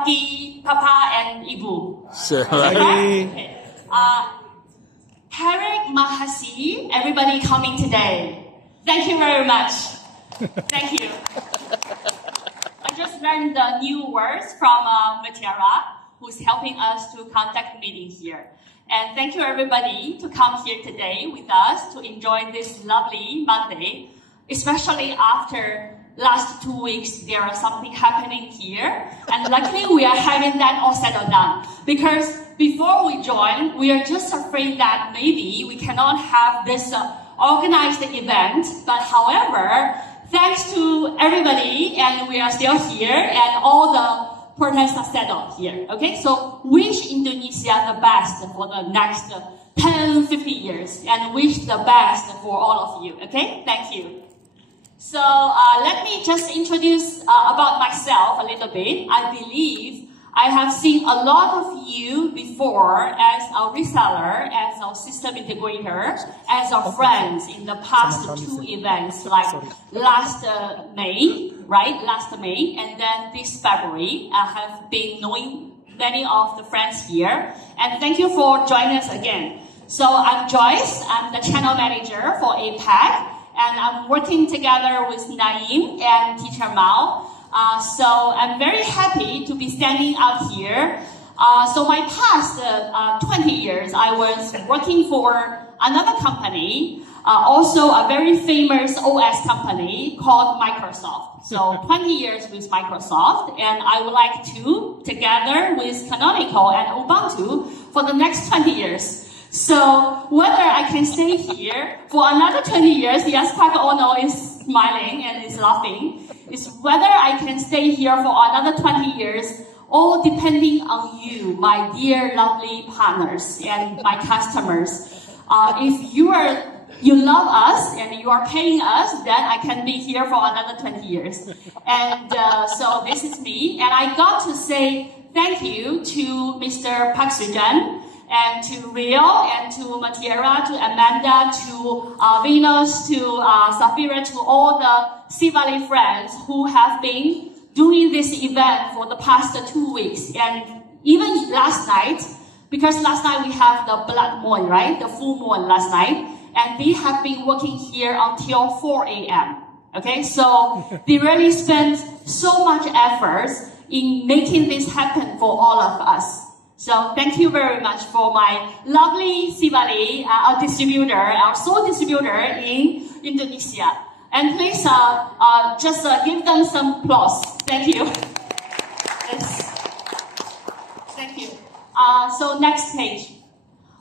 Papa and Ibu. Sure. Okay. Tarek Mahasi, everybody coming today. Thank you very much. Thank you. I just learned the new words from Mutiara, who's helping us to conduct meetings here. And thank you everybody to come here today with us to enjoy this lovely Monday, especially after last 2 weeks, there is something happening here. And luckily, we are having that all settled down. Because before we join, we are just afraid that maybe we cannot have this organized event. But however, thanks to everybody, and we are still here, and all the protests are settled here. Okay, so wish Indonesia the best for the next 10, 50 years, and wish the best for all of you. Okay, thank you. So let me just introduce about myself a little bit. I believe I have seen a lot of you before as our reseller, as our system integrator, as our friends in the past 2 events, like last May, right? Last May, and then this February. I have been knowing many of the friends here, and thank you for joining us again. So I'm Joyce. I'm the channel manager for APAC. And I'm working together with Naeem and Teacher Mao. So I'm very happy to be standing out here. So my past 20 years, I was working for another company, also a very famous OS company called Microsoft. So 20 years with Microsoft, and I would like to, together with Canonical and Ubuntu, for the next 20 years. So whether I can stay here for another 20 years, yes, Papa Ono is smiling and is laughing, is whether I can stay here for another 20 years, all depending on you, my dear lovely partners and my customers. If you love us and you are paying us, then I can be here for another 20 years. And so this is me, and I got to say thank you to Mr. Park Soo-jan, and to Rio, and to Matiera, to Amanda, to Venus, to Safira, to all the Sea Valley friends who have been doing this event for the past 2 weeks. And even last night, because last night we have the blood moon, right? The full moon last night. And they have been working here until 4 a.m. Okay, so they really spent so much effort in making this happen for all of us. So thank you very much for my lovely Sea Valley, our distributor, our sole distributor in Indonesia. And please just give them some applause. Thank you. Yes. Thank you. So next page.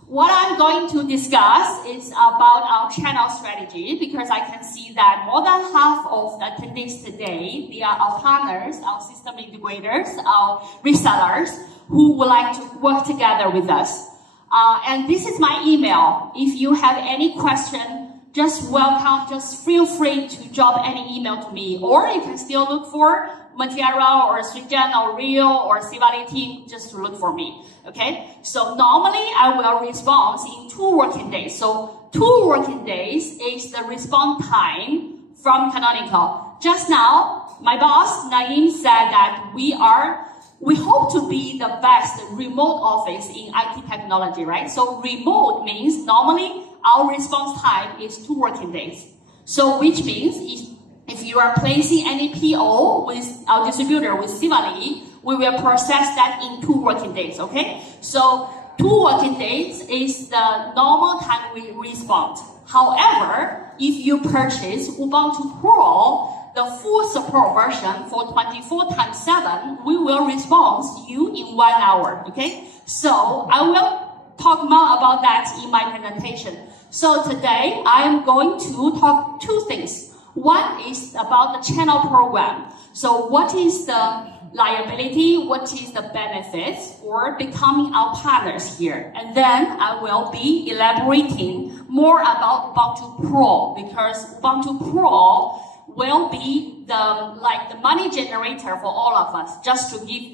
What I'm going to discuss is about our channel strategy, because I can see that more than half of the attendees today, they are our partners, our system integrators, our resellers, who would like to work together with us. And this is my email. If you have any question, just welcome, just feel free to drop any email to me. Or you can still look for Matiara or Srijan or Rio or Sea Valley team, just to look for me. Okay? So normally I will respond in 2 working days. So 2 working days is the response time from Canonical. Just now, my boss, Naeem, said that we hope to be the best remote office in IT technology, right? So remote means normally our response time is 2 working days. So which means if you are placing any PO with our distributor, with Sea Valley, we will process that in 2 working days, okay? So 2 working days is the normal time we respond. However, if you purchase Ubuntu Pro, the full support version for 24/7, we will respond to you in 1 hour, okay? So I will talk more about that in my presentation. So today, I am going to talk 2 things. One is about the channel program. So what is the liability? What is the benefits for becoming our partners here? And then I will be elaborating more about Ubuntu Pro, because Ubuntu Pro will be the money generator for all of us, just to feed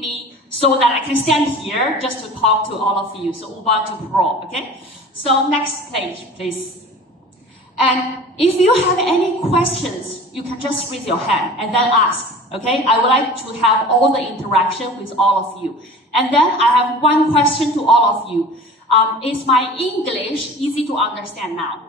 me, so that I can stand here just to talk to all of you. So Ubuntu Pro, okay? So next page, please. And if you have any questions, you can just raise your hand and then ask, okay? I would like to have all the interaction with all of you. And then I have one question to all of you. Is my English easy to understand now?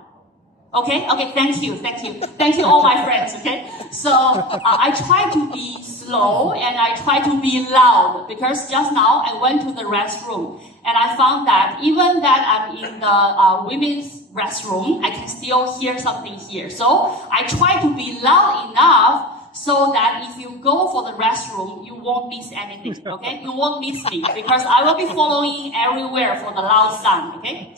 Okay, thank you. Thank you all my friends, okay? So I try to be slow and I try to be loud because just now I went to the restroom and I found that even that I'm in the women's restroom, I can still hear something here. So I try to be loud enough so that if you go for the restroom, you won't miss anything, okay? You won't miss me because I will be following everywhere for the loud sound, okay?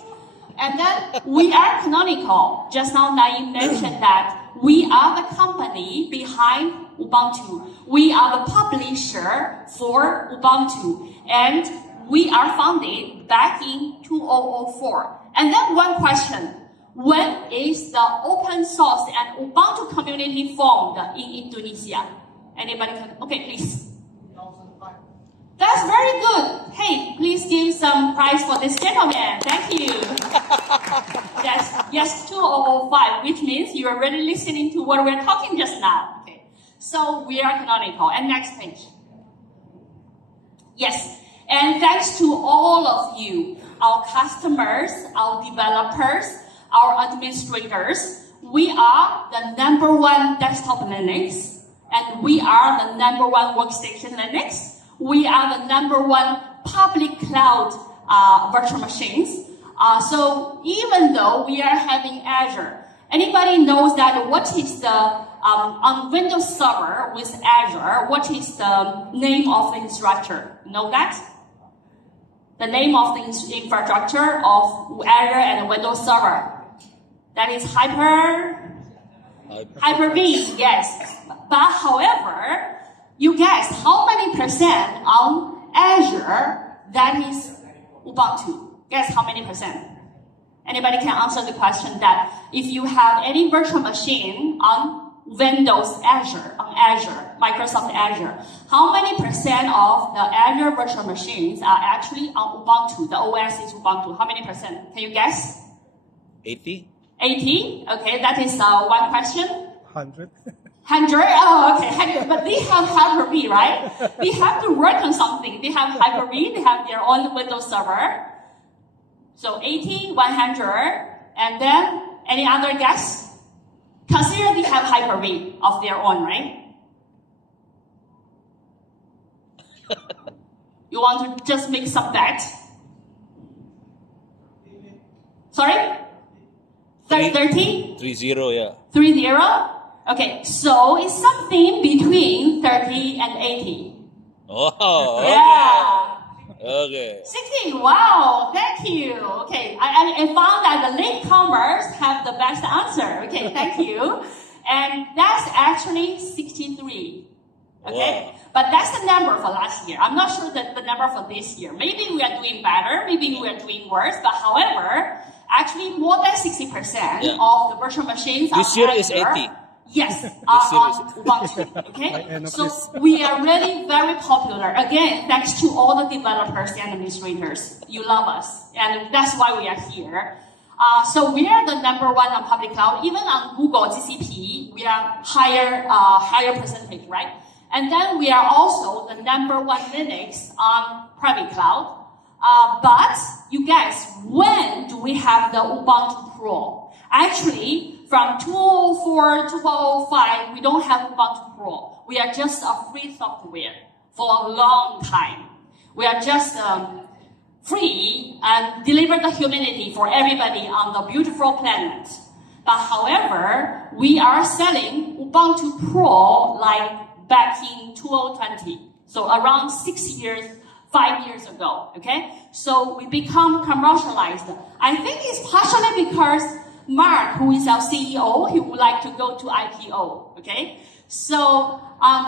And then we are Canonical. Just now Naeem mentioned that we are the company behind Ubuntu. We are the publisher for Ubuntu. And we are founded back in 2004. And then one question. When is the open source and Ubuntu community formed in Indonesia? Anybody can? Okay, please. 2005. That's very good. Hey, please give some prize for this gentleman. Thank you. Yes, 2005, which means you are really listening to what we're talking just now. Okay, so we are Canonical. And next page. Yes, and thanks to all of you, our customers, our developers, our administrators, we are the #1 desktop Linux, and we are the #1 workstation Linux. We are the #1 public cloud virtual machines. So even though we are having Azure, anybody knows that what is the, on Windows Server with Azure, what is the name of the infrastructure? You know that? The name of the infrastructure of Azure and Windows Server. That is Hyper-V, yes. But however, you guess how many percent on Azure that is Ubuntu? Guess how many percent? Anybody can answer the question that if you have any virtual machine on Windows Azure, Microsoft Azure, how many percent of the Azure virtual machines are actually on Ubuntu? The OS is Ubuntu. How many percent? Can you guess? 80. 80? Okay, that is one question. 100. 100? Oh, okay, 100. But they have Hyper-V, right? They have to work on something. They have Hyper-V, they have their own Windows Server. So 80, 100, and then any other guess? Consider they have Hyper-V of their own, right? You want to just make some bet? Sorry? 30? 30, yeah. 30? Okay, so it's something between 30 and 80. Oh, okay. Yeah. Okay. 60, wow, thank you. Okay, I found that the latecomers have the best answer. Okay, thank you. And that's actually 63. Okay, wow. But that's the number for last year. I'm not sure that the number for this year. Maybe we are doing better, maybe we are doing worse, but however, actually more than 60% of the virtual machines this year is 80. Yes, on Ubuntu, okay? So we are really very popular. Again, thanks to all the developers and administrators. You love us, and that's why we are here. So we are the #1 on public cloud. Even on Google GCP, we are higher percentage, right? And then we are also the #1 Linux on private cloud. But you guys, when do we have the Ubuntu Pro? Actually, from 2004 to 2005, we don't have Ubuntu Pro. We are just a free software for a long time. We are just free and deliver the humanity for everybody on the beautiful planet. But however, we are selling Ubuntu Pro like back in 2020. So around 5 years ago, okay? So we become commercialized. I think it's partially because Mark, who is our CEO, he would like to go to IPO, okay? So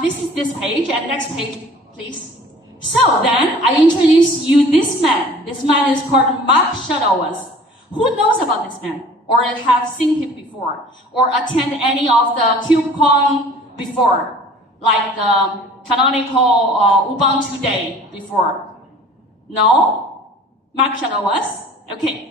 this is this page, and next page, please. So then I introduce you this man. This man is called Mark Shuttleworth. Who knows about this man? Or have seen him before? Or attend any of the KubeCon before? Like the Canonical Ubuntu Day before? No? Mark Shuttleworth? Okay.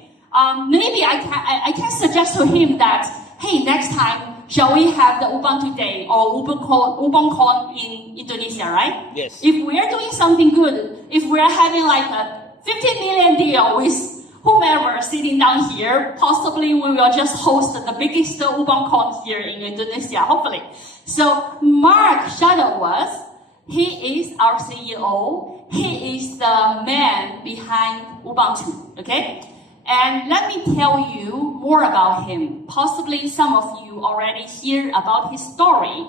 Maybe I can suggest to him that, hey, next time, shall we have the Ubuntu Day or UBUNCON in Indonesia, right? Yes. If we are doing something good, if we are having like a 15 million deal with whomever sitting down here, possibly we will just host the biggest UBUNCON here in Indonesia, hopefully. So Mark Shuttleworth, he is our CEO. He is the man behind Ubuntu, okay? And let me tell you more about him. Possibly some of you already hear about his story.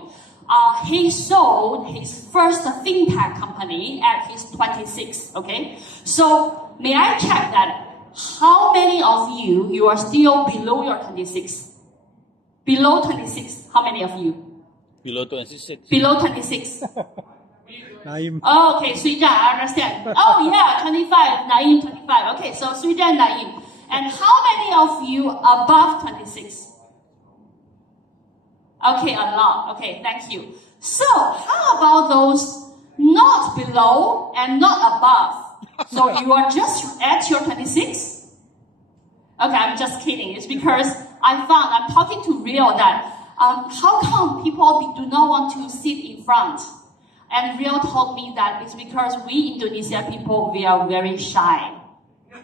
He sold his first fintech company at his 26, okay? So may I check that how many of you are still below your 26? Below 26, how many of you? Below 26. Below 26. Naim. Oh, okay, Suijan, I understand. Oh yeah, 25, Naim 25. Okay, so Suijan, Naim. And how many of you above 26? Okay, a lot. Okay, thank you. So, how about those not below and not above? So you are just at your 26? Okay, I'm just kidding. It's because I'm talking to Rio that, how come people do not want to sit in front? And Rio told me that it's because we Indonesia people, we are very shy.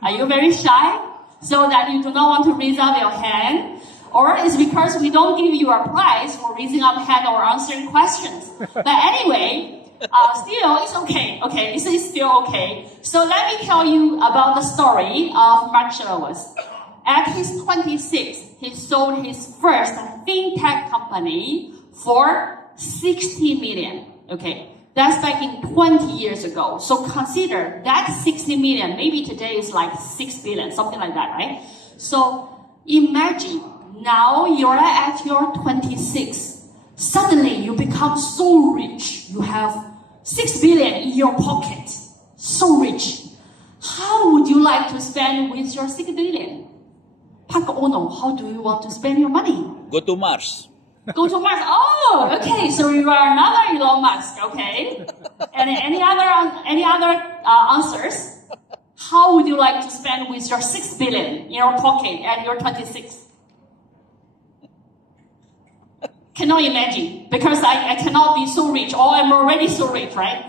Are you very shy? So that you do not want to raise up your hand? Or it's because we don't give you a prize for raising up hand or answering questions. But anyway, still, it's okay. Okay, it's still okay. So let me tell you about the story of Mark Shuttleworth. At his 26, he sold his first fintech company for 60 million. Okay, that's back in 20 years ago. So consider that 60 million, maybe today is like 6 billion, something like that, right? So imagine now you're at your 26. Suddenly you become so rich. You have 6 billion in your pocket. So rich. How would you like to spend with your 6 billion? Park Ono, how do you want to spend your money? Go to Mars. Go to Mars. Oh, okay. So you are another Elon Musk. Okay. And any other answers? How would you like to spend with your 6 billion in your pocket at your 26? Cannot imagine because I cannot be so rich or I'm already so rich, right?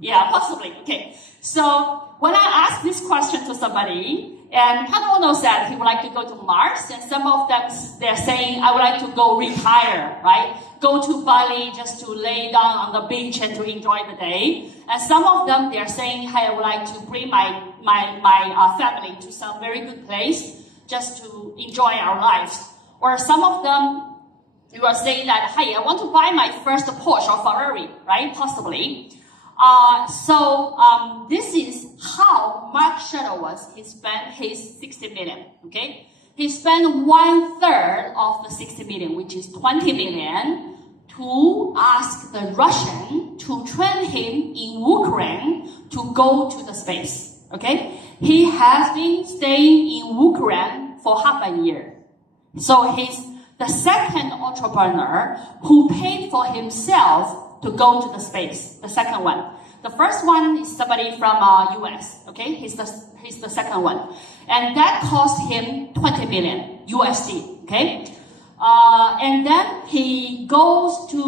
Yeah, possibly. Okay. So when I asked this question to somebody, and Ono said he would like to go to Mars, and some of them, they're saying, I would like to go retire, right? Go to Bali just to lay down on the beach and to enjoy the day. And some of them, they're saying, hey, I would like to bring my family to some very good place just to enjoy our lives. Or some of them, you are saying that, hey, I want to buy my first Porsche or Ferrari, right? Possibly. This is how Mark Shuttleworth he spent his 60 million, okay? He spent 1/3 of the 60 million, which is 20 million, to ask the Russian to train him in Ukraine to go to the space, okay? He has been staying in Ukraine for half a year. So he's the second entrepreneur who paid for himself to go to the space, the second one. The first one is somebody from US, okay? He's the second one. And that cost him 20 million USD, okay? And then he goes to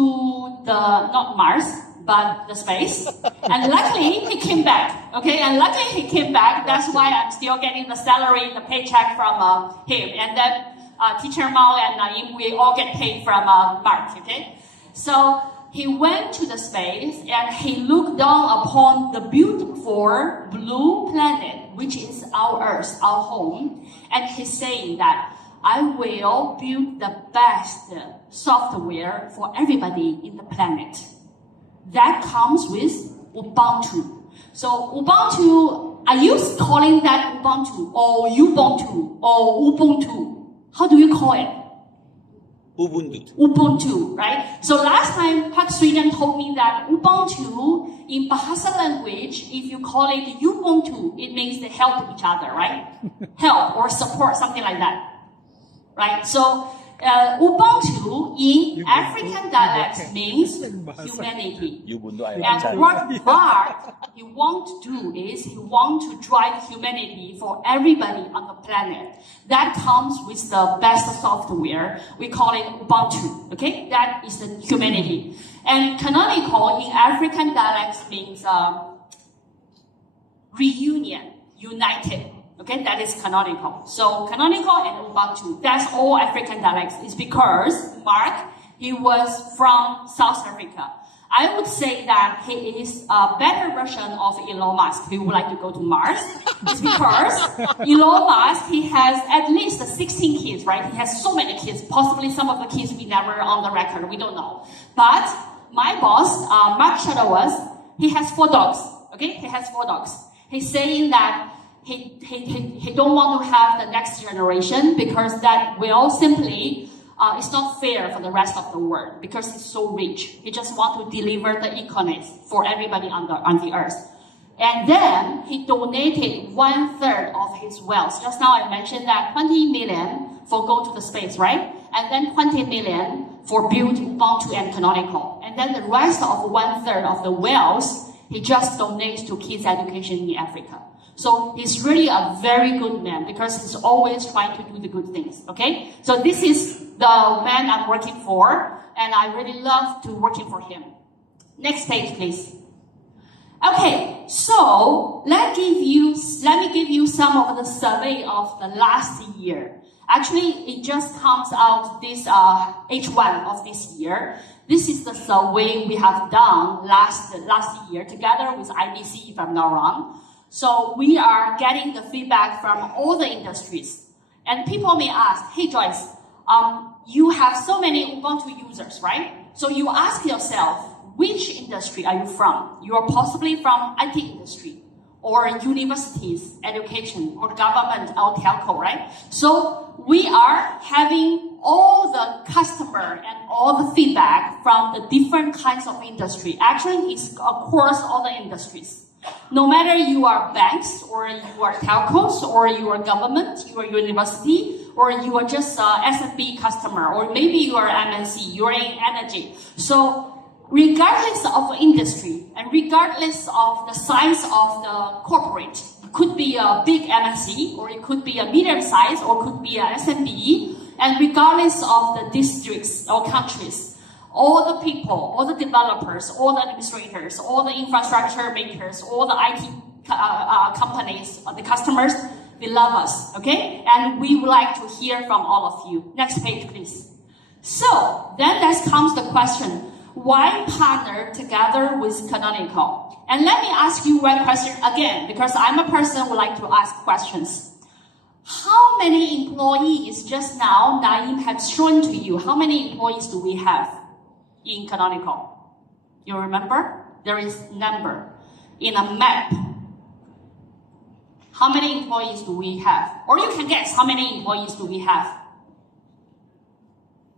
not Mars, but the space. And luckily, he came back, okay? And luckily, he came back. That's why I'm still getting the salary, the paycheck from him. And then Teacher Mao and Naim, we all get paid from Mark, okay? So he went to the space and he looked down upon the beautiful blue planet, which is our Earth, our home. And he's saying that I will build the best software for everybody in the planet. That comes with Ubuntu. So Ubuntu, are you calling that Ubuntu or Ubuntu or Ubuntu? How do you call it? Ubuntu. Ubuntu, right? So last time, Park Sweden told me that Ubuntu, in Bahasa language, if you call it Ubuntu, it means they help each other, right? Help or support, something like that, right? So Ubuntu in African dialects means humanity. UBUNTU And what Mark he want to do is he want to drive humanity for everybody on the planet. That comes with the best software. We call it Ubuntu. Okay, that is the humanity. And canonical in African dialects means reunion, united. Okay, that is canonical. So canonical and Ubuntu, that's all African dialects. It's because Mark, he was from South Africa. I would say that he is a better version of Elon Musk. He would like to go to Mars. It's because Elon Musk, he has at least 16 kids, right? He has so many kids. Possibly some of the kids we never on the record. We don't know. But my boss, Mark Shuttleworth, he has 4 dogs. Okay, he has 4 dogs. He's saying that he don't want to have the next generation because that will simply, it's not fair for the rest of the world because he's so rich. He just want to deliver the economy for everybody on the earth. And then he donated 1/3 of his wealth. Just now I mentioned that 20 million for go to the space, right? And then 20 million for build Ubuntu and canonical. And then the rest of 1/3 of the wealth, he just donates to kids' education in Africa. So he's really a very good man because he's always trying to do the good things, okay? So this is the man I'm working for, and I really love to working for him. Next page, please. Okay, so let me give you some of the survey of the last year. Actually, it just comes out this H1 of this year. This is the survey we have done last year together with IBC, if I'm not wrong. So we are getting the feedback from all the industries. And people may ask, hey Joyce, you have so many Ubuntu users, right? So you ask yourself, which industry are you from? You are possibly from IT industry, or universities, education, or government, or telco, right? So we are having all the customer and all the feedback from the different kinds of industry. Actually, it's across all the industries. No matter you are banks, or you are telcos, or you are government, you are university, or you are just SMB customer, or maybe you are MNC, you are in energy. So regardless of industry, and regardless of the size of the corporate, it could be a big MNC, or it could be a medium size, or it could be a SMB, and regardless of the districts or countries, all the people, all the developers, all the administrators, all the infrastructure makers, all the IT companies, the customers, they love us, okay? And we would like to hear from all of you. Next page, please. So, then that comes the question, why partner together with Canonical? And let me ask you one question again, because I'm a person who like to ask questions. How many employees just now Naeem has shown to you? How many employees do we have in Canonical? You remember? There is number in a map. How many employees do we have? Or you can guess, how many employees do we have?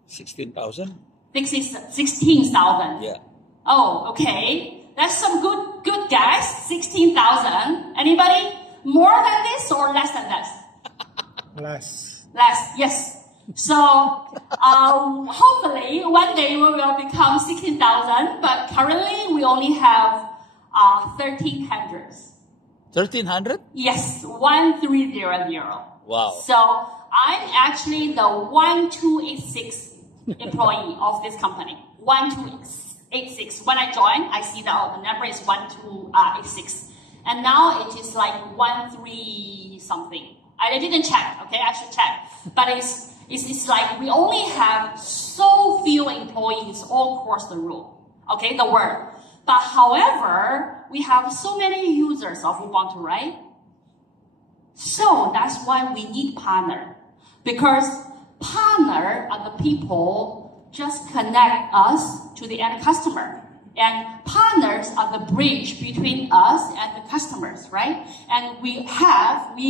16,000. 16,000. Yeah. Oh, okay. That's some good guess. 16,000. Anybody more than this or less than that? Less. Less, yes. So, hopefully, one day we will become 16,000, but currently we only have 1,300. 1,300? Yes, 1,300. Wow. So, I'm actually the 1286 employee of this company. 1286. When I joined, I see that the number is 1286. And now it is like 13 something. I didn't check, okay? I should check. But it's like we only have so few employees all across the world, okay, the world. But however, we have so many users of Ubuntu, right? So that's why we need partner. Because partner are the people just connect us to the end customer. And partners are the bridge between us and the customers, right? And we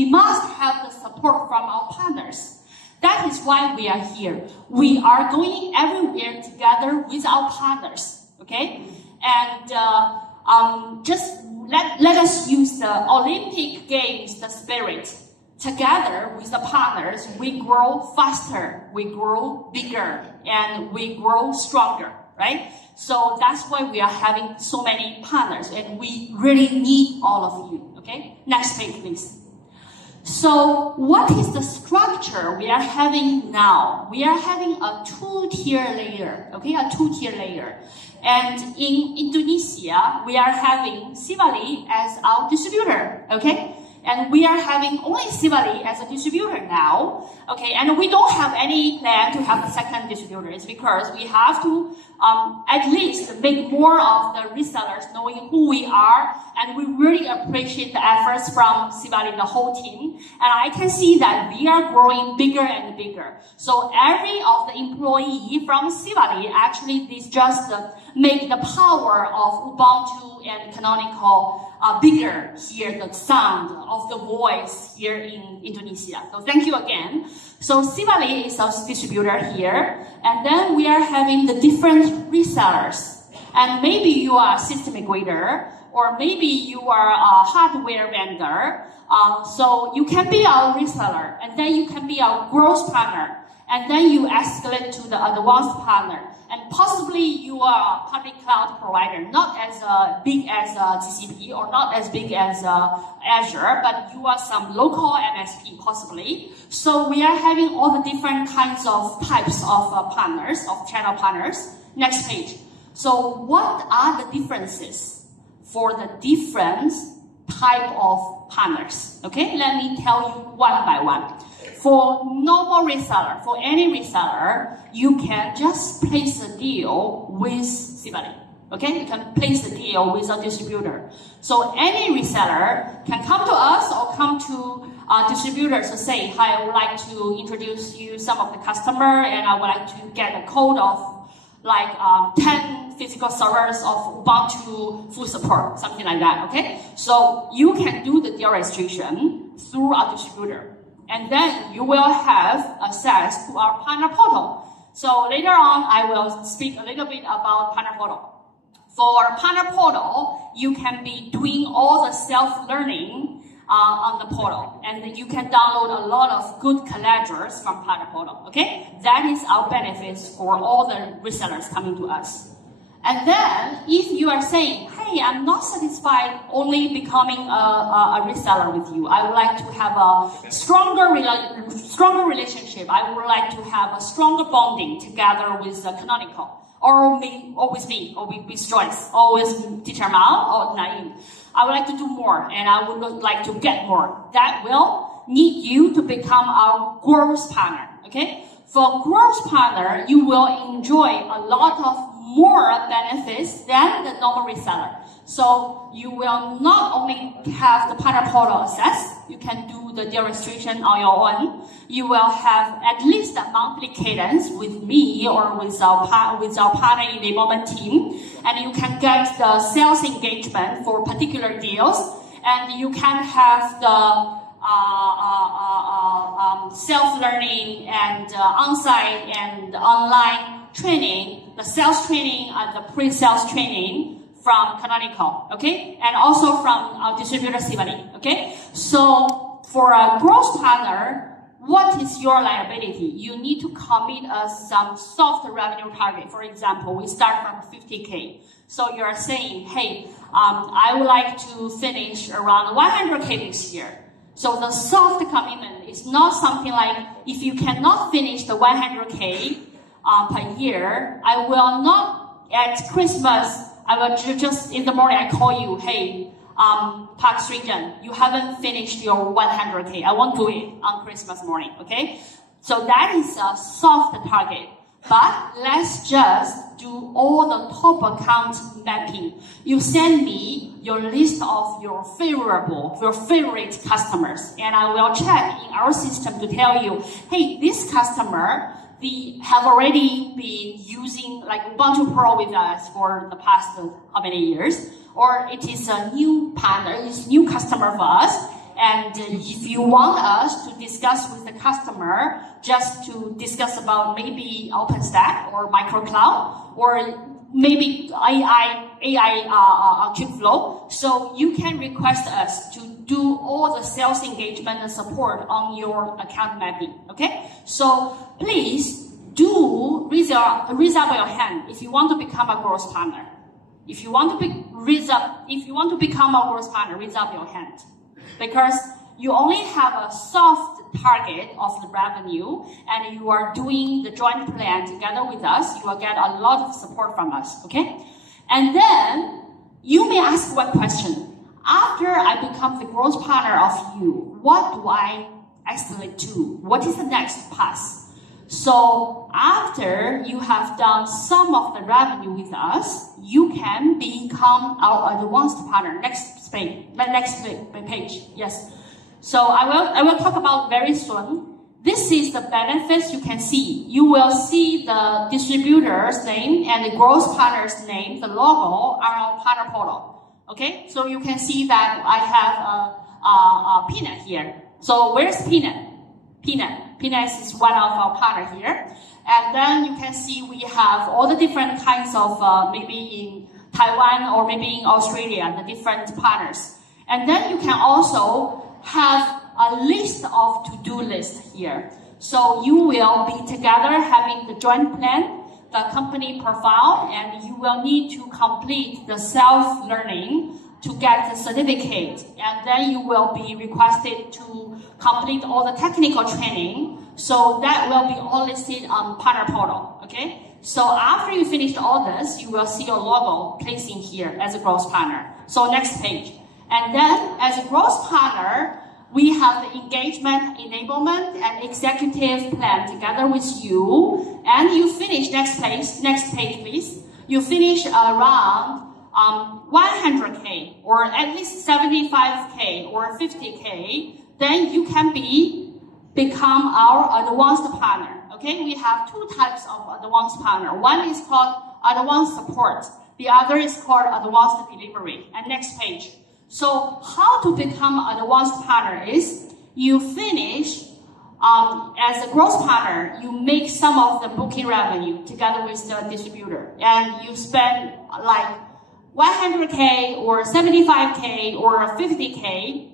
must have the support from our partners. That is why we are here. We are going everywhere together with our partners, okay? And just let us use the Olympic Games, the spirit. together with the partners, we grow faster, we grow bigger, and we grow stronger, right? So that's why we are having so many partners, and we really need all of you, okay? Next page, please. So what is the structure we are having now? We are having a two-tier layer, okay? A two-tier layer. And in Indonesia, we are having Sivali as our distributor, okay? And we are having only Sivali as a distributor now, okay? And we don't have any plan to have a second distributor. It's because we have to at least make more of the resellers knowing who we are, and we really appreciate the efforts from Sivali, the whole team. And I can see that we are growing bigger and bigger. So every of the employee from Sivali actually is just make the power of Ubuntu and Canonical bigger here, the sound of the voice here in Indonesia. So thank you again. So Sivali is our distributor here, and then we are having the different resellers. And maybe you are a system integrator, or maybe you are a hardware vendor. So you can be our reseller, and then you can be our growth partner, and then you escalate to the advanced partner. And possibly you are a public cloud provider, not as big as GCP or not as big as Azure, but you are some local MSP possibly. So we are having all the different kinds of types of partners, of channel partners. Next page. So what are the differences for the different type of partners? Okay, let me tell you one by one. For normal reseller, for any reseller, you can just place a deal with Sivali. Okay, you can place a deal with a distributor. So any reseller can come to us or come to distributors and say, hi, I would like to introduce you some of the customer, and I would like to get a code of like 10 physical servers of Ubuntu full support, something like that, okay? So you can do the deal registration through our distributor. And then you will have access to our partner portal. So later on, I will speak a little bit about partner portal. For partner portal, you can be doing all the self-learning on the portal. And you can download a lot of good collaterals from partner portal, okay? That is our benefits for all the resellers coming to us. And then, if you are saying, hey, I'm not satisfied only becoming a reseller with you. I would like to have a stronger relationship. I would like to have a stronger bonding together with Canonical. Or with me, or with Joyce, or with Teacher Mao, or Naeem. I would like to do more, and I would like to get more. That will need you to become our growth partner, okay? For growth partner, you will enjoy a lot of more benefits than the normal reseller. So you will not only have the partner portal access, you can do the deal registration on your own. You will have at least a monthly cadence with me or with our partner enablement team, and you can get the sales engagement for particular deals, and you can have the self-learning and on-site and online training, the sales training and the pre-sales training from Canonical, okay? And also from our distributor Sivali, okay? So for a growth partner, what is your liability? You need to commit us some soft revenue target. For example, we start from 50K. So you're saying, hey, I would like to finish around 100K this year. So the soft commitment is not something like, if you cannot finish the 100K per year, I will not, at Christmas, I will just, in the morning, I call you, hey, Park Street-Jen, you haven't finished your 100K. I won't do it on Christmas morning, okay? So that is a soft target. But let's just do all the top account mapping. You send me your list of your favorite customers, and I will check in our system to tell you, hey, this customer, they have already been using like Ubuntu Pro with us for the past how many years, or it is a new partner, it's a new customer for us. And if you want us to discuss with the customer, just to discuss about maybe OpenStack or microcloud, or maybe AI cube flow. So you can request us to do all the sales engagement and support on your account mapping. Okay? So please do raise up your hand if you want to become a growth partner. If you want to become a growth partner, raise up your hand. Because you only have a soft target of the revenue and you are doing the joint plan together with us, you will get a lot of support from us, okay? And then you may ask one question. After I become the growth partner of you, what do I escalate to? What is the next path? So after you have done some of the revenue with us, you can become our advanced partner. Next page, yes. So I will talk about very soon. This is the benefits you can see. You will see the distributor's name and the growth partner's name, the logo, on our partner portal. Okay, so you can see that I have a Peanut here. So where's Peanut? Peanut is one of our partner here. And then you can see we have all the different kinds of, maybe in Taiwan or maybe in Australia, the different partners. And then you can also have a list of to-do list here. So you will be together having the joint plan, the company profile, and you will need to complete the self-learning to get the certificate. And then you will be requested to complete all the technical training. So that will be all listed on partner portal, okay? So after you finish all this, you will see your logo placing here as a growth partner. So next page. And then as a growth partner, we have the engagement, enablement, and executive plan together with you. And you finish, next page please. You finish around 100K or at least 75K or 50K, then you can become our advanced partner. Okay, we have two types of advanced partner. One is called advanced support. The other is called advanced delivery. And next page. So how to become an advanced partner is you finish as a growth partner, you make some of the booking revenue together with the distributor, and you spend like 100K or 75K or 50K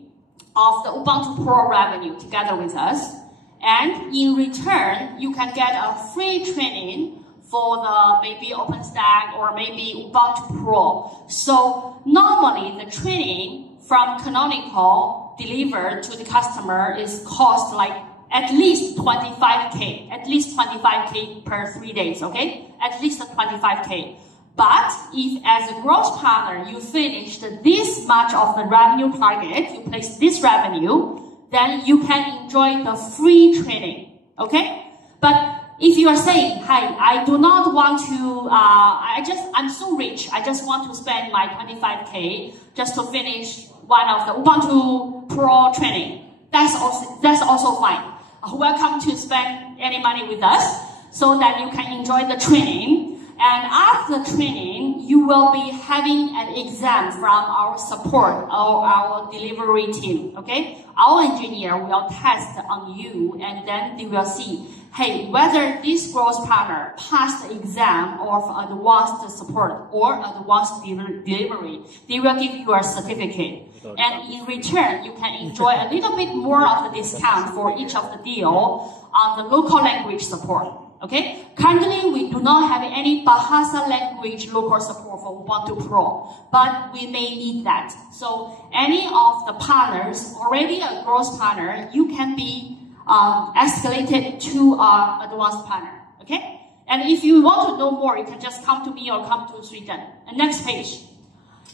of the Ubuntu Pro revenue together with us. And in return, you can get a free training for the maybe OpenStack or maybe Ubuntu Pro. So normally the training from Canonical delivered to the customer is cost like at least 25K per 3 days, okay? At least 25K. But if as a growth partner, you finished this much of the revenue target, you place this revenue, then you can enjoy the free training, okay? But if you are saying, hi, I do not want to, I'm so rich, I just want to spend my 25K just to finish one of the Ubuntu Pro training, that's also fine. Welcome to spend any money with us so that you can enjoy the training. And after the training, you will be having an exam from our support or our delivery team, okay? Our engineer will test on you, and then they will see, hey, whether this growth partner passed the exam of advanced support or advanced delivery. They will give you a certificate. And in return, you can enjoy a little bit more of the discount for each of the deal on the local language support. Okay? Currently, we do not have any Bahasa language local support for Ubuntu Pro, but we may need that. So any of the partners, already a growth partner, you can be escalated to our advanced partner. Okay? And if you want to know more, you can just come to me or come to Sweden. And next page.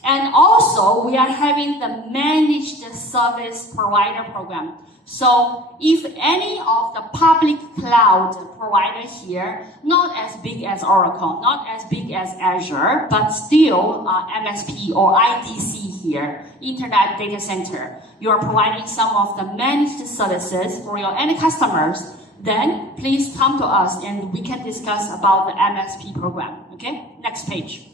And also, we are having the managed service provider program. So if any of the public cloud providers here, not as big as Oracle, not as big as Azure, but still MSP or IDC here, Internet Data Center, you are providing some of the managed services for your end customers, then please come to us and we can discuss about the MSP program. Okay, next page.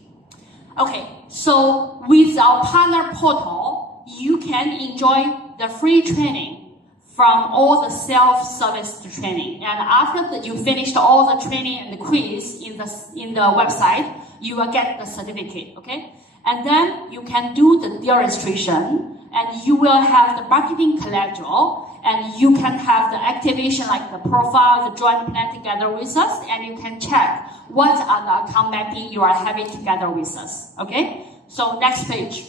Okay, so with our partner portal, you can enjoy the free training from all the self-service training. And after you finished all the training and the quiz in the website, you will get the certificate, okay? And then you can do the deal registration, and you will have the marketing collateral, and you can have the activation like the profile, the joint plan together with us, and you can check what are the account mapping you are having together with us, okay? So next page.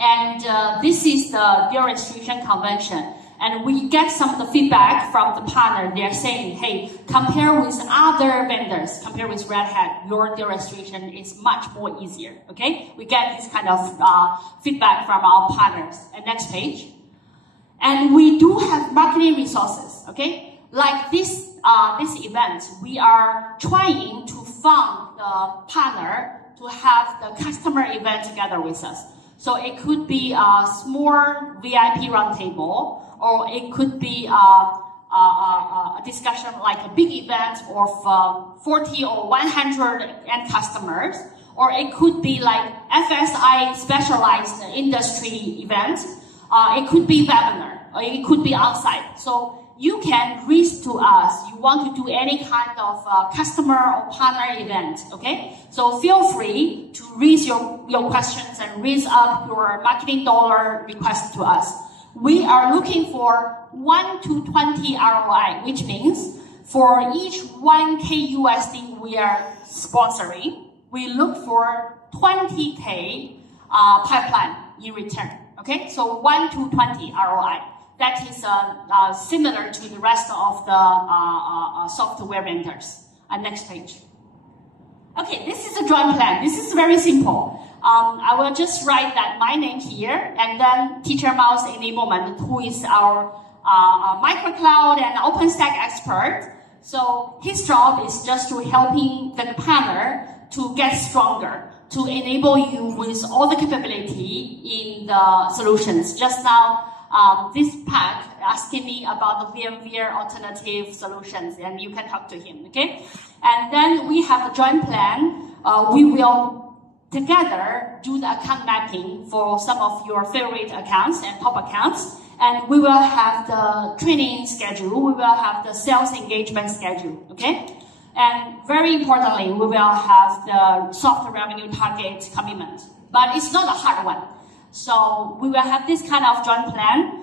And this is the deal registration convention. And we get some of the feedback from the partner. They're saying, hey, compare with other vendors, compare with Red Hat, your deal registration is much more easier, okay? We get this kind of feedback from our partners. And next page. And we do have marketing resources, okay? Like this event, we are trying to fund the partner to have the customer event together with us. So it could be a small VIP roundtable, or it could be a discussion like a big event of 40 or 100 end customers, or it could be like FSI specialized industry event. It could be webinar, or it could be outside. So you can reach to us. You want to do any kind of customer or partner event, okay? So feel free to raise your questions and raise up your marketing dollar request to us. We are looking for 1 to 20 ROI, which means for each 1K USD we are sponsoring, we look for 20K pipeline in return, okay? So 1 to 20 ROI. That is similar to the rest of the software vendors. Next page. Okay, this is a joint plan. This is very simple. I will just write that my name here, and then Teacher Mouse Enablement, who is our microcloud and OpenStack expert. So his job is just to helping the partner to get stronger, to enable you with all the capability in the solutions. Just now, this pack asking me about the VMware alternative solutions, and you can talk to him, okay? And then we have a joint plan. We will together do the account mapping for some of your favorite accounts and top accounts, and we will have the training schedule. We will have the sales engagement schedule, okay? And very importantly, we will have the software revenue target commitment, but it's not a hard one. So we will have this kind of joint plan.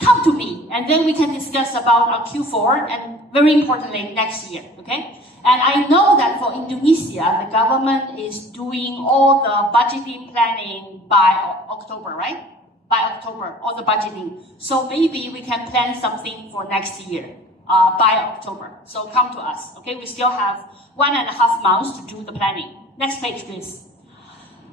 Come to me, and then we can discuss about our Q4 and very importantly next year, okay? And I know that for Indonesia, the government is doing all the budgeting planning by October, right? By October, all the budgeting. So maybe we can plan something for next year by October. So come to us, okay? We still have 1.5 months to do the planning. Next page, please.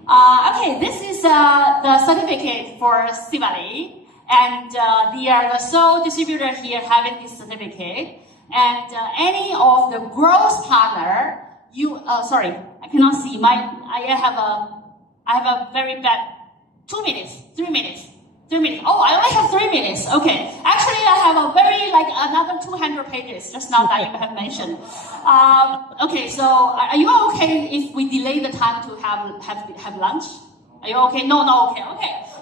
Okay, this is the certificate for Sivali, and they are the sole distributor here having this certificate. And any of the growth partner, sorry, I cannot see. I have a very bad 2 minutes, 3 minutes. 3 minutes. Oh, I only have 3 minutes. Okay. Actually, I have a very, another 200 pages just now that you have mentioned. Okay, so are you okay if we delay the time to have lunch? Are you okay? No, okay.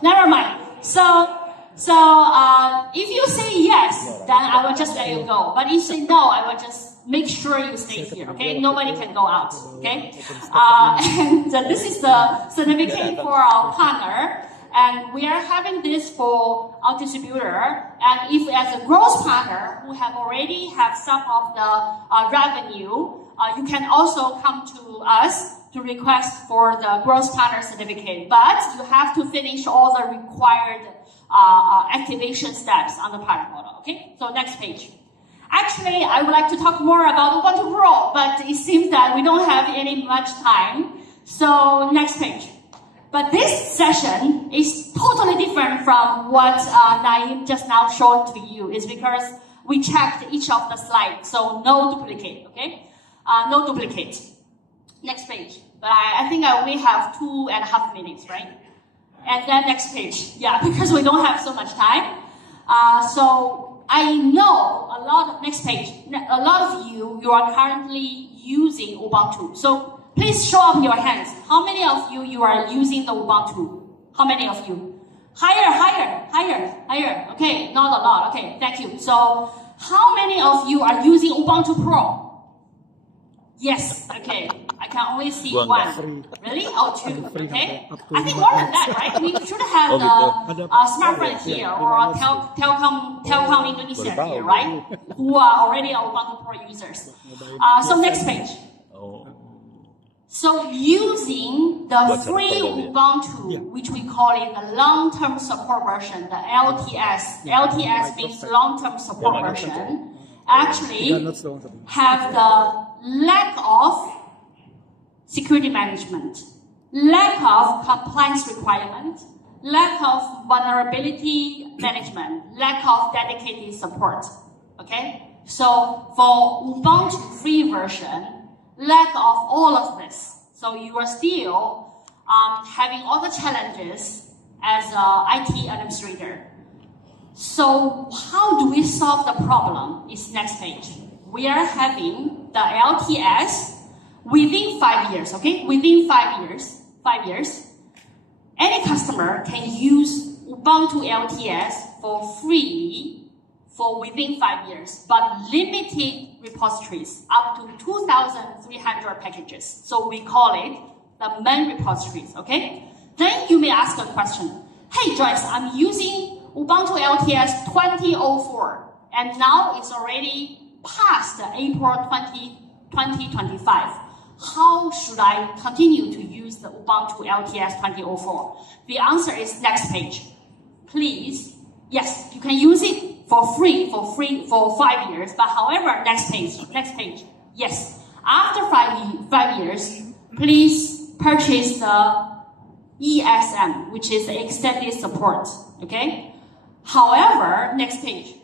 Never mind. So if you say yes, then I will just let you go. But if you say no, I will just make sure you stay here, okay? Nobody can go out, okay? And this is the certificate for our partner. And we are having this for our distributor. And if as a growth partner who have already have some of the revenue, you can also come to us to request for the growth partner certificate. But you have to finish all the required activation steps on the partner model. Okay, so next page. Actually, I would like to talk more about UBUNTU Pro, but it seems that we don't have any much time. So next page. But this session is totally different from what Naeem just now showed to you. It's because we checked each of the slides, so no duplicate, okay? No duplicate. Next page. But I think I only have 2.5 minutes, right? And then next page. Yeah, because we don't have so much time. So I know a lot of, next page, a lot of you are currently using UBUNTU. So please show up your hands. How many of you are using the UBUNTU? How many of you? Higher. Okay, not a lot. Okay, thank you. So how many of you are using UBUNTU Pro? Yes, okay. I can only see One. one. Free. Really? Oh, two, Free okay. up to I think more than that, right? We should have the smartphone here or Telkom Indonesia here, right? Who are already Ubuntu Pro users. So next page. Oh. So using the What's free the problem? Ubuntu, which we call it the long-term support version, the LTS. LTS means long-term support version. Actually, have the lack of security management, lack of compliance requirement, lack of vulnerability management, lack of dedicated support. Okay? So for Ubuntu free version, lack of all of this. So you are still having all the challenges as an IT administrator. So how do we solve the problem is next page. We are having the LTS within 5 years, okay? Within 5 years, any customer can use Ubuntu LTS for free for within 5 years, but limited repositories up to 2,300 packages. So we call it the main repositories, okay? Then you may ask a question. Hey Joyce, I'm using Ubuntu LTS 2004, and now it's already past April 2025. How should I continue to use the Ubuntu LTS 2004? The answer is next page. Please, yes, you can use it for free for 5 years, but however, next page, yes. After 5 years, please purchase the ESM, which is the extended support, okay? However, next page,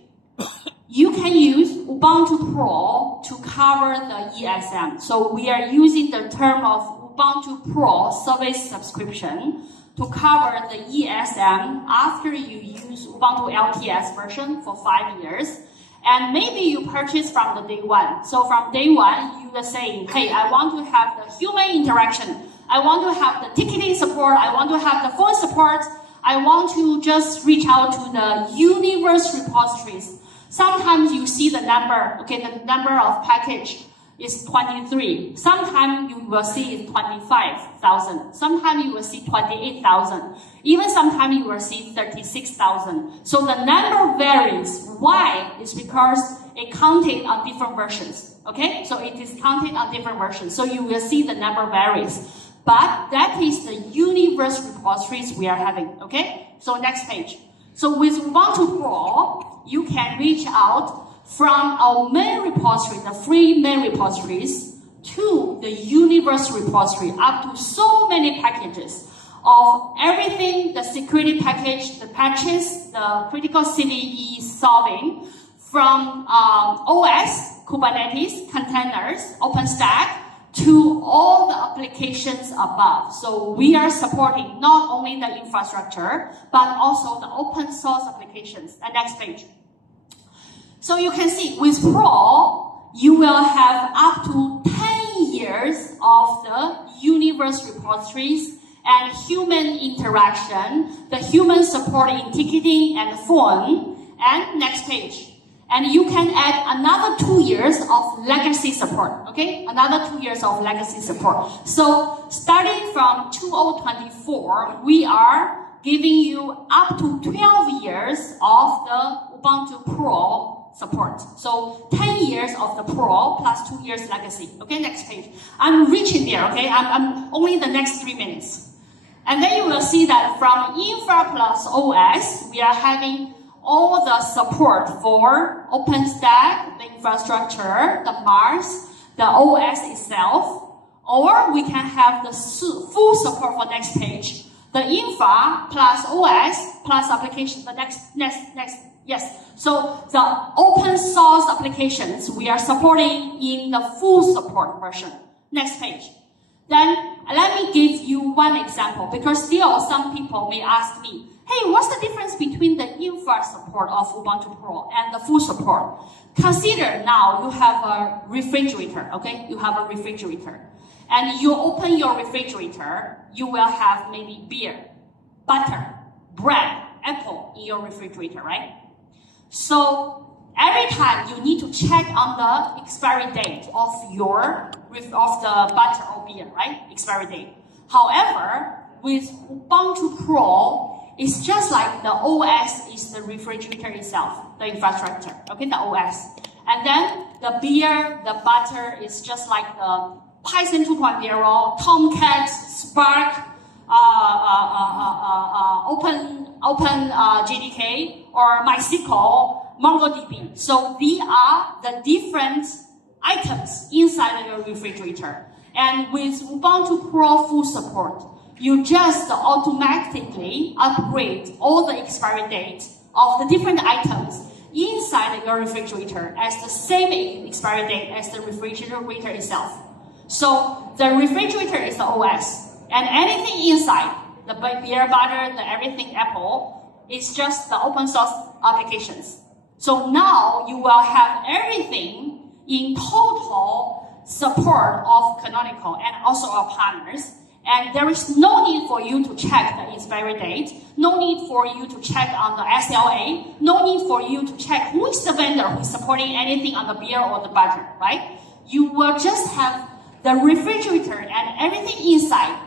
you can use Ubuntu Pro to cover the ESM. So we are using the term of Ubuntu Pro service subscription to cover the ESM after you use Ubuntu LTS version for 5 years. And maybe you purchase from the day one. So from day one, you are saying, hey, I want to have the human interaction. I want to have the ticketing support. I want to have the phone support. I want to just reach out to the universe repositories. Sometimes you see the number, okay, the number of package is 23. Sometimes you will see it's 25,000. Sometimes you will see 28,000. Even sometimes you will see 36,000. So the number varies. Why? It's because it counted on different versions. Okay? So it is counted on different versions. So you will see the number varies. But that is the universe repositories we are having. Okay? So next page. So with Ubuntu Pro, you can reach out from our main repository, the free main repositories, to the universe repository, up to so many packages of everything, the security package, the patches, the critical CVE solving, from OS, Kubernetes, containers, OpenStack, to all the applications above. So we are supporting not only the infrastructure, but also the open source applications. The next page. So you can see with Pro, you will have up to 10 years of the universe repositories and human interaction, the human support in ticketing and phone, and next page. And you can add another 2 years of legacy support, okay? Another 2 years of legacy support. So starting from 2024, we are giving you up to 12 years of the Ubuntu Pro support. So 10 years of the Pro plus 2 years legacy. Okay, next page. I'm reaching there, okay? I'm only the next 3 minutes. And then you will see that from Infra plus OS, we are having all the support for OpenStack, the infrastructure, the Mars, the OS itself, or we can have the full support for next page. The Infra plus OS plus application, the next, yes. So the open source applications we are supporting in the full support version. Next page. Then let me give you one example, because still some people may ask me, hey, what's the difference between the infra support of Ubuntu Pro and the full support? Consider now you have a refrigerator, okay? You have a refrigerator. And you open your refrigerator, you will have maybe beer, butter, bread, apple in your refrigerator, right? So every time you need to check on the expiry date of your of the butter or beer, right? Expiry date. However, with UBUNTU Pro, it's just like the OS is the refrigerator itself, the infrastructure, okay, the OS. And then the beer, the butter is just like the Python 2.0, Tomcat, Spark, Open JDK, or MySQL, MongoDB. So these are the different items inside your refrigerator. And with UBUNTU Pro full support, you just automatically upgrade all the expiry date of the different items inside your refrigerator as the same expiry date as the refrigerator itself. So the refrigerator is the OS, and anything inside, the beer, butter, the everything Apple, is just the open source applications. So now you will have everything in total support of Canonical and also our partners. And there is no need for you to check the expiry date, no need for you to check on the SLA, no need for you to check who is the vendor who is supporting anything on the beer or the butter, right? You will just have the refrigerator and everything inside.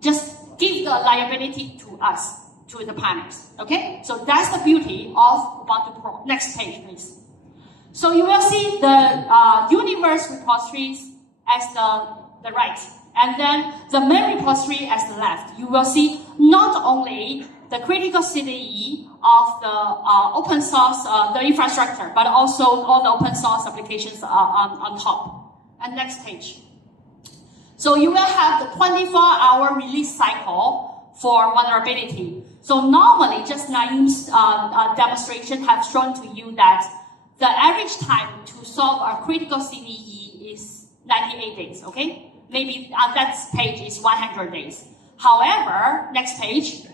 Just give the liability to us, to the partners, okay? So that's the beauty of UBUNTU Pro. Next page, please. So you will see the universe repositories as the right, and then the main repository as the left. You will see not only the critical CDE of the open source, the infrastructure, but also all the open source applications on top. And next page. So you will have the 24-hour release cycle for vulnerability. So normally, just Naeem's demonstration have shown to you that the average time to solve a critical CDE is 98 days, okay? Maybe on that page is 100 days. However, next page,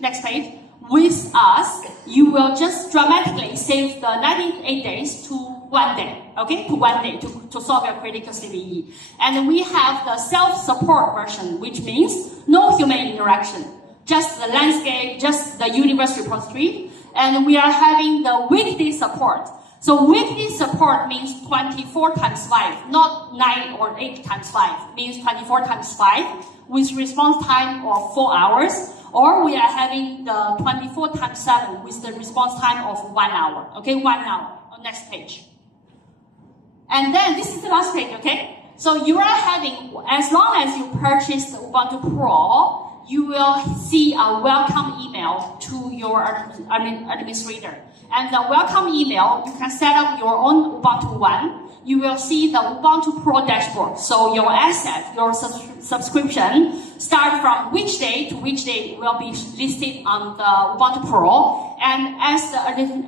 with us, you will just dramatically save the 98 days to 1 day, okay? To 1 day to solve your critical CVE. And we have the self-support version, which means no human interaction, just the landscape, just the universe repository. And we are having the weekly support. So weekly support means 24 times 5, not 9 or 8 times 5. Means 24 times 5 with response time of 4 hours. Or we are having the 24 times 7 with the response time of 1 hour. Okay, 1 hour. On next page. And then this is the last page, okay? So you are having, as long as you purchase the UBUNTU Pro, you will see a welcome email to your administrator. And the welcome email, you can set up your own UBUNTU One. You will see the UBUNTU Pro dashboard. So your asset, your subscription, start from which day to which day will be listed on the UBUNTU Pro. And as the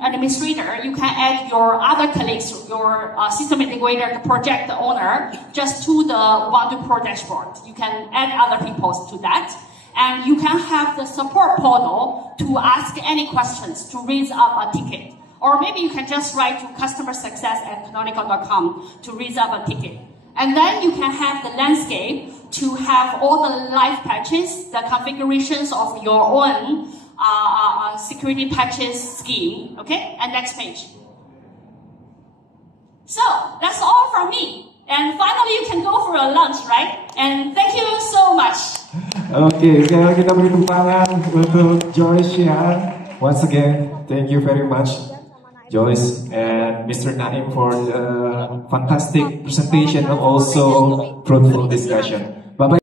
administrator, you can add your other colleagues, your system integrator, the project owner, just to the UBUNTU Pro dashboard. You can add other people to that. And you can have the support portal to ask any questions, to raise up a ticket. Or maybe you can just write to customersuccess@canonical.com to raise up a ticket. And then you can have the landscape to have all the live patches, the configurations of your own security patches scheme. Okay? And next page. So, that's all from me. And finally, you can go for a lunch, right? And thank you so much. Oke, sekarang kita beri tepuk tangan untuk Joyce ya. Once again, thank you very much, Joyce and Mr. Naeem for the fantastic presentation and also fruitful discussion.